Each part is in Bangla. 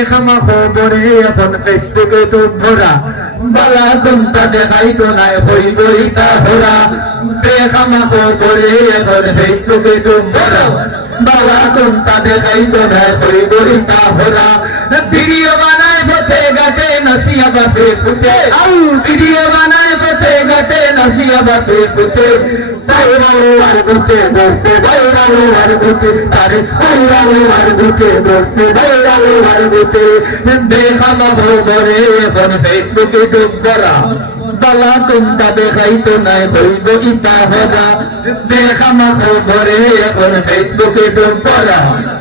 বেখামা খবরে দেখাইতো নাই বেখামা খবরে ফেসবুকে তো ভরা। তুমটা দেখাইতো নাই ভিডিও বানায় গাটে নসিয়া বাপে ফুটে। আউ ভিডিও বানায় বাপে ফুটে বাইরালো আর গুতে বসে বাইরালো আর গুতে তারে বাইরালো আর গুতে বসে বাইরালো আর গুতে বেখামা খবরে এখন ফেসবুকে ডুব করা বালা এখন ফেসবুকে ডুব করা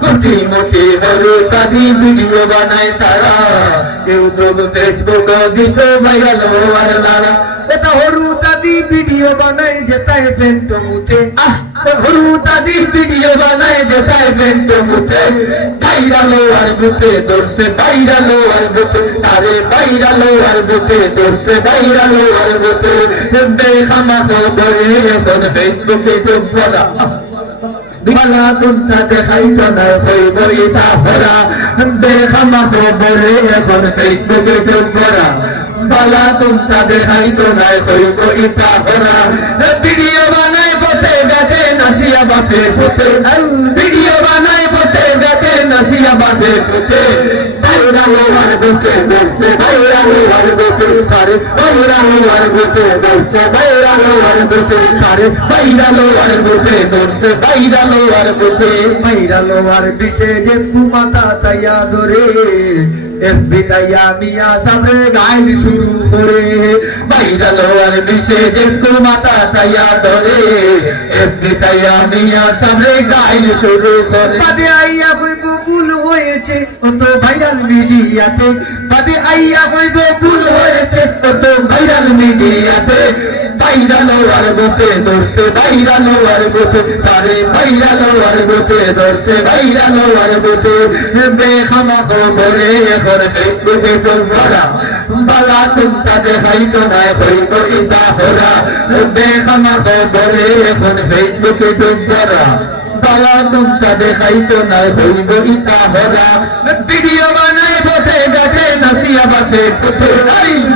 কোটি মোটি হরু দাদি ভিডিও বানায় তারা। ইউটিউব ফেসবুক দিত ভাইরাল হওয়ার লাড়া এটা হরু দাদি ভিডিও বানায় যেতায় পেন্ট মুতে আহ হরু দাদি ভিডিও বানায় যেতায় পেন্ট মুতে বাইরালো আর বুতে দর্শে বাইরালো আর বুতে আরে বাইরালো আর বুতে দর্শে বাইরালো আর বুতে বেখামা খবরে এখন ফেসবুকে তো বলা বালা তুমটা দেখাইতো না হইব ইতা ভরা। বেখামা খবরে এখন ফেসবুকে তো ভরা বালা তুমটা দেখাইতো না হইব ইতা ভরা। ভিডিও বানাই পথে গাতে নাসিয়া বাপে পথে। ভিডিও তারে বাইরালো আর বুকে বসে বাইরালো আর বুকে তারে বাইরালো আর বুকে বসে বাইরালো আর বিশে যে মাতা তাইয়া ধরে এফবি মিয়া গাইল শুরু করে বাইরালো তাইয়া মিয়া সামনে গাইল শুরু করে হয়েছে অত ভাইরাল মিডিয়াতে বাদে আইয়া কইব ভুল হয়েছে অত ভাইরাল মিডিয়াতে বাইরালো আর বুতে ধরছে বাইরালো আর বুতে তারে বাইরালো আর বুতে ধরছে বাইরালো ফেসবুকে বালা না হইব ফেসবুকে বালা তুমটা দেখাইতো না হইব ইতা হরা। ভিডিও বানায় পথে গাতে নাসিয়া বাতে পুতে।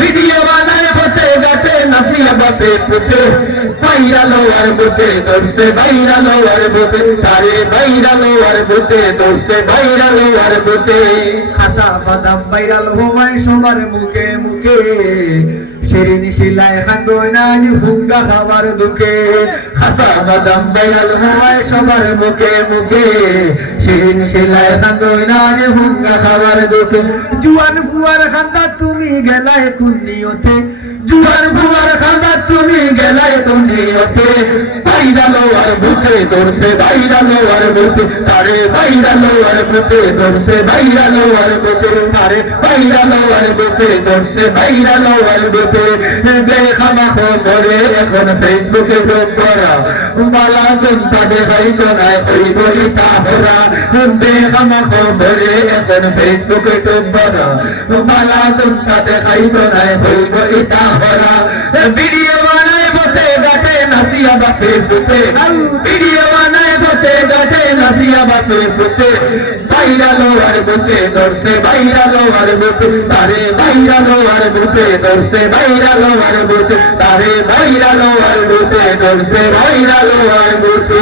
ভিডিও বানায় পথে গাতে নাসিয়া বাতে পুতে। বাইরালো আর বুতে দর্শে বাইরালো আর বুতে তারে বাইরালো আর বুতে দর্শে বাইরালো আর বুতে খাসা বাদাম বাইরাল হওয়ায় সবার মুখে মুখে। শিরিন শিলায় খান্দোয় না যে হুঙ্গা খাবার হাসা বাদাম হওয়ায় সবার মুখে মুখে। শিরিন শিলায় খান্দোয় না যে হুঙ্গা খাবার দুঃখে জুয়ান ফুয়ার খান্দা তুমি গেলায় পুণ্যতে। জুয়ার ফুয়ার খান্দা তুমি গেলায় পুণ্যতে। বুতে দর্শে বাইরালো আর বুতে তারে বাইরালো আর বুতে দর্শে বাইরালো আর বুতে তারে বাইরালো আর বুতে দর্শে বাইরালো আর বুতে বেখামা খবরে এখন ফেসবুকে যোগ করা। বালা তুমটা দেখাইতো না হইব ইতা হরা বেখামা খবরে এখন ফেসবুকে যোগ করা। বালা তুমটা দেখাইতো না হইব ইতা হরা ভিডিও বানায় বসে গাটে নাসিয়া বাপে পুতে। ভিডিও বানায় বসে গাটে নাসিয়া বাপে পুতে। বাইরালো আর বুতে দর্শে বাইরালো আর বুতে তারে বাইরালো আর বুতে দর্শে বাইরালো আর বুতে তারে বাইরালো আর বুতে দর্শে বাইরালো আর বুতে